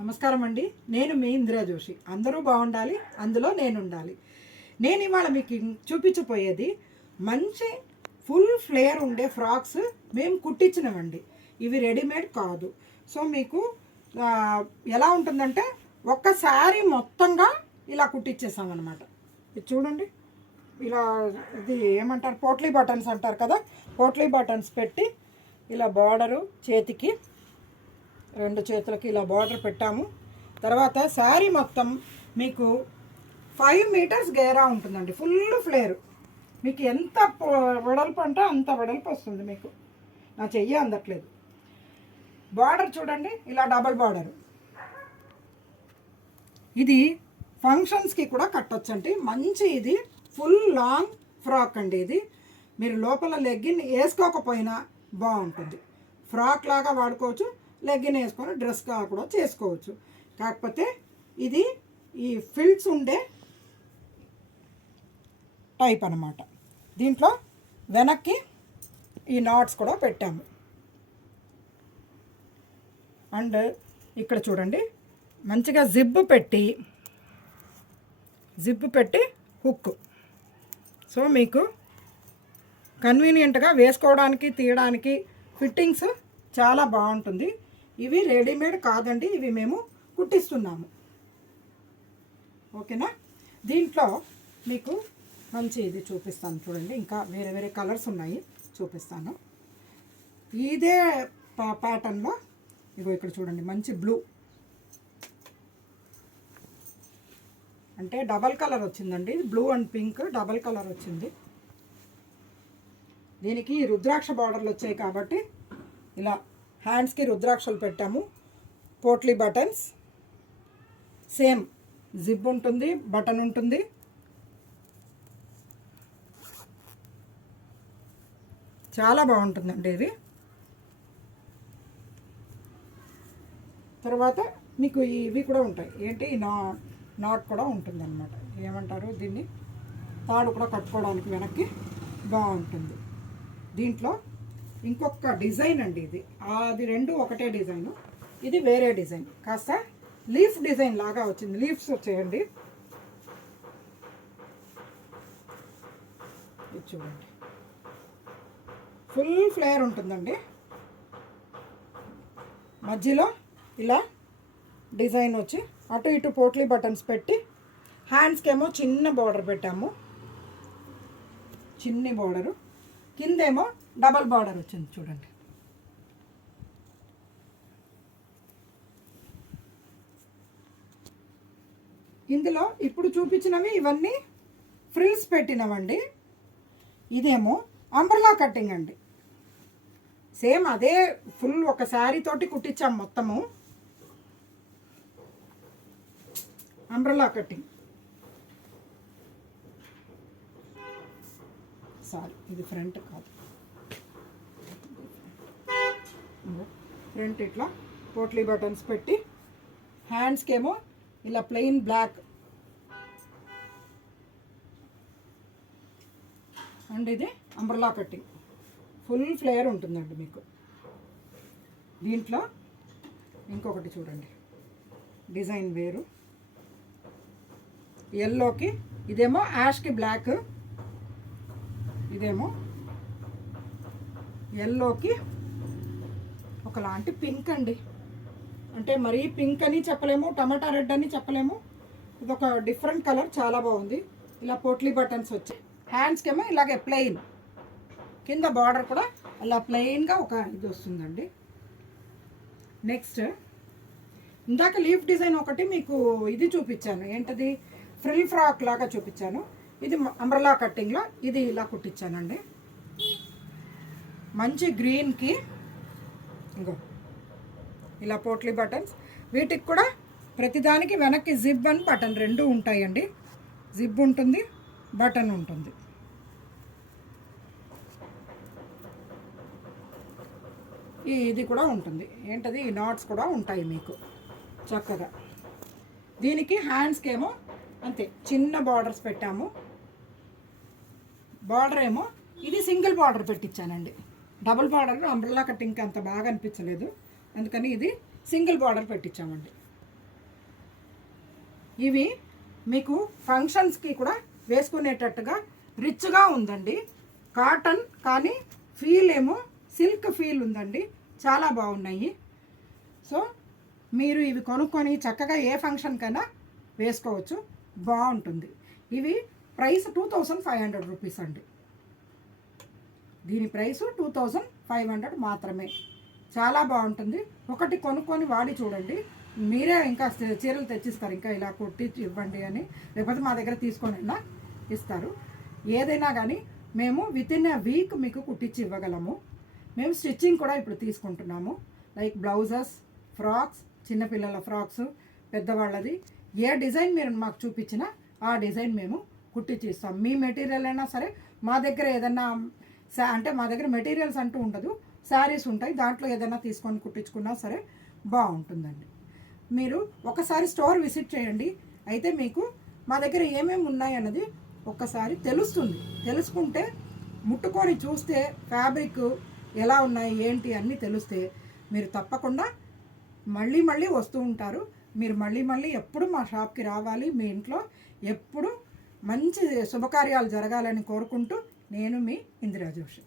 నమస్కారం అండి. నేను మీ ఇందిరా జోషి. అందరూ బాగుండాలి, అందులో నేను ఉండాలి. నేను ఇవాళ మీకు చూపించబోయేది మంచి ఫుల్ ఫ్లేర్ ఉండే ఫ్రాక్స్ మేము కుట్టించినవండి. ఇవి రెడీమేడ్ కాదు. సో మీకు ఎలా ఉంటుందంటే ఒక్క శారీ మొత్తంగా ఇలా కుట్టించేసామన్నమాట. ఇది చూడండి, ఇలా ఇది ఏమంటారు, పోట్లీ బటన్స్ అంటారు కదా, పోట్లీ బటన్స్ పెట్టి ఇలా బార్డరు చేతికి, రెండు చేతులకి ఇలా బార్డర్ పెట్టాము. తర్వాత శారీ మొత్తం మీకు 5 మీటర్స్ గేరా ఉంటుందండి. Full flare. మీకు ఎంత వెడల్పు అంటే అంత వెడల్పు వస్తుంది. మీకు నా చెయ్యి అందట్లేదు. బార్డర్ చూడండి, ఇలా డబల్ బార్డర్. ఇది ఫంక్షన్స్కి కూడా కట్టొచ్చండి. మంచి ఇది ఫుల్ లాంగ్ ఫ్రాక్ అండి. ఇది మీరు లోపల లెగ్గిన్ వేసుకోకపోయినా బాగుంటుంది. ఫ్రాక్ లాగా వాడుకోవచ్చు, లెగ్గిన్ వేసుకొని డ్రెస్గా కూడా చేసుకోవచ్చు. కాకపోతే ఇది ఈ ఫిల్స్ ఉండే టైప్ అన్నమాట. దీంట్లో వెనక్కి ఈ నాట్స్ కూడా పెట్టాము. అండ్ ఇక్కడ చూడండి, మంచిగా జిప్ పెట్టి హుక్. సో మీకు కన్వీనియంట్గా వేసుకోవడానికి, తీయడానికి ఫిట్టింగ్స్ చాలా బాగుంటుంది. ఇవి రెడీమేడ్ కాదండి, ఇవి మేము కుట్టిస్తున్నాము. ఓకేనా? దీంట్లో మీకు మంచి ఇది చూపిస్తాను చూడండి. ఇంకా వేరే వేరే కలర్స్ ఉన్నాయి, చూపిస్తాను. ఇదే ప్యాటర్న్లో ఇగో ఇక్కడ చూడండి, మంచి బ్లూ అంటే డబల్ కలర్ వచ్చిందండి. Blue and pink double colour వచ్చింది. దీనికి రుద్రాక్ష బార్డర్లు వచ్చాయి కాబట్టి ఇలా హ్యాండ్స్కి రుద్రాక్షలు పెట్టాము. పోట్లీ బటన్స్, సేమ్ జిప్ ఉంటుంది, బటన్ ఉంటుంది. చాలా బాగుంటుందండి ఇది. తర్వాత మీకు ఇవి కూడా ఉంటాయి. ఏంటి, నాట్ కూడా ఉంటుంది అన్నమాట. ఏమంటారు దీన్ని, తాడు కూడా కట్టుకోవడానికి వెనక్కి బాగుంటుంది. దీంట్లో ఇంకొక డిజైన్ అండి. ఇది అది రెండు ఒకటే డిజైను, ఇది వేరే డిజైన్. కాస్త లీఫ్ డిజైన్ లాగా వచ్చింది. లీఫ్స్ వచ్చేయండి. ఇది చూడండి, ఫుల్ ఫ్లేర్ ఉంటుందండి. మధ్యలో ఇలా డిజైన్ వచ్చి అటు ఇటు పోట్లీ బటన్స్ పెట్టి, హ్యాండ్స్కేమో చిన్న బార్డర్ పెట్టాము, చిన్ని బార్డరు. కిందేమో డబల్ బార్డర్ వచ్చింది చూడండి. ఇందులో ఇప్పుడు చూపించినవి ఇవన్నీ ఫ్రిల్స్ పెట్టినవండి. ఇదేమో అంబ్రెల్లా కట్టింగ్ అండి. సేమ్ అదే ఫుల్ ఒక శారీ తోటి కుట్టించాం మొత్తము. Umbrella cutting. సారీ, ఇది ఫ్రంట్ కాదు, ఫ్రంట్ ఇట్లా పోట్లీ బటన్స్ పెట్టి, హ్యాండ్స్కేమో ఇలా ప్లెయిన్ బ్లాక్. అండ్ ఇది అంబ్రెల్లా కట్టింగ్. ఫుల్ ఫ్లేయర్ ఉంటుందండి మీకు. దీంట్లో ఇంకొకటి చూడండి, డిజైన్ వేరు. ఎల్లోకి, ఇదేమో యాష్కి బ్లాక్, ఇదేమో ఎల్లోకి ఒకలాంటి పింక్ అండి. అంటే మరీ పింక్ అని చెప్పలేము, టమాటా రెడ్ అని చెప్పలేము. ఇదొక డిఫరెంట్ కలర్, చాలా బాగుంది. ఇలా పోట్లీ బటన్స్ వచ్చి, హ్యాండ్స్కేమో ఇలాగే ప్లెయిన్, కింద బార్డర్ కూడా అలా ప్లెయిన్గా ఒక ఇది వస్తుందండి. నెక్స్ట్ ఇందాక లీఫ్ డిజైన్ ఒకటి మీకు ఇది చూపించాను. ఏంటది, ఫ్రిల్ ఫ్రాక్ లాగా చూపించాను. ఇది అంబ్రెల్లా కట్టింగ్లో ఇది ఇలా కుట్టించానండి. మంచి గ్రీన్కి ఇంకో ఇలా పోట్లీ బటన్స్. వీటికి కూడా ప్రతిదానికి వెనక్కి జిప్ అండ్ బటన్ రెండు ఉంటాయండి. జిప్ ఉంటుంది, బటన్ ఉంటుంది. ఇది కూడా ఉంటుంది. ఏంటది, ఈ నాట్స్ కూడా ఉంటాయి మీకు చక్కగా. దీనికి హ్యాండ్స్కేమో అంతే చిన్న బార్డర్స్ పెట్టాము. బార్డర్ ఏమో ఇది సింగిల్ బార్డర్ పెట్టించానండి. డబుల్ బార్డర్ అంబ్రెల్లా కట్టింగ్కి అంత బాగా అనిపించలేదు, అందుకని ఇది సింగిల్ బార్డర్ పెట్టించామండి. ఇవి మీకు ఫంక్షన్స్కి కూడా వేసుకునేటట్టుగా రిచ్గా ఉందండి. కాటన్ కానీ ఫీల్ ఏమో సిల్క్ ఫీల్ ఉందండి. చాలా బాగున్నాయి. సో మీరు ఇవి కొనుక్కొని చక్కగా ఏ ఫంక్షన్కైనా వేసుకోవచ్చు, బాగుంటుంది. ఇవి ప్రైస్ 2500 రూపీస్ అండి. దీని ప్రైస్ 2500 మాత్రమే. చాలా బాగుంటుంది. ఒకటి కొనుక్కొని వాడి చూడండి, మీరే ఇంకా చీరలు తెచ్చిస్తారు. ఇంకా ఇలా కొట్టి ఇవ్వండి అని, లేకపోతే మా దగ్గర తీసుకొనైనా ఇస్తారు. ఏదైనా కానీ మేము వితిన్ ఎ వీక్ మీకు కుట్టించి ఇవ్వగలము. మేము స్టిచ్చింగ్ కూడా ఇప్పుడు తీసుకుంటున్నాము. లైక్ బ్లౌజెస్, ఫ్రాక్స్, చిన్నపిల్లల ఫ్రాక్స్, పెద్దవాళ్ళది ఏ డిజైన్ మీరు మాకు చూపించినా ఆ డిజైన్ మేము కుట్టించి ఇస్తాం. మీ మెటీరియల్ అయినా సరే మా దగ్గర ఏదైనా అంటే మా దగ్గర మెటీరియల్స్ అంటూ ఉండదు, శారీస్ ఉంటాయి. దాంట్లో ఏదైనా తీసుకొని కుట్టించుకున్నా సరే బాగుంటుందండి. మీరు ఒకసారి స్టోర్ విజిట్ చేయండి. అయితే మీకు మా దగ్గర ఏమేమి ఉన్నాయి అన్నది ఒక్కసారి తెలుస్తుంది. తెలుసుకుంటే ముట్టుకొని చూస్తే ఫ్యాబ్రిక్ ఎలా ఉన్నాయి ఏంటి అన్నీ తెలిస్తే మీరు తప్పకుండా మళ్ళీ మళ్ళీ వస్తూ ఉంటారు. మీరు మళ్ళీ మళ్ళీ ఎప్పుడు మా షాప్కి రావాలి. మీ ఇంట్లో ఎప్పుడు మంచి శుభకార్యాలు జరగాలని కోరుకుంటూ నేను మీ ఇందిరా జోషి.